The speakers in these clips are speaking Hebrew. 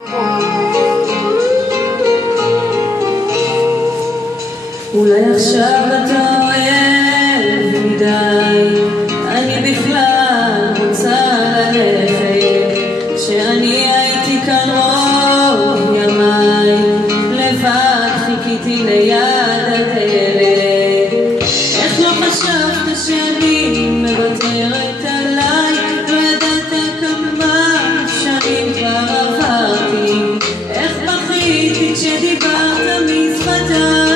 אולי עכשיו אתה אוהב מדי, אני בכלל רוצה ללכת, שאני הייתי כאן רוב ימיי, לבד חיכיתי ליד הדלת. איך לא חשבת שאני מוותרת עליי, לא ידעת כמה שנים כבר עברתי, איך בכיתי כשדיברת משפתיי.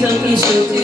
תרגיש אותי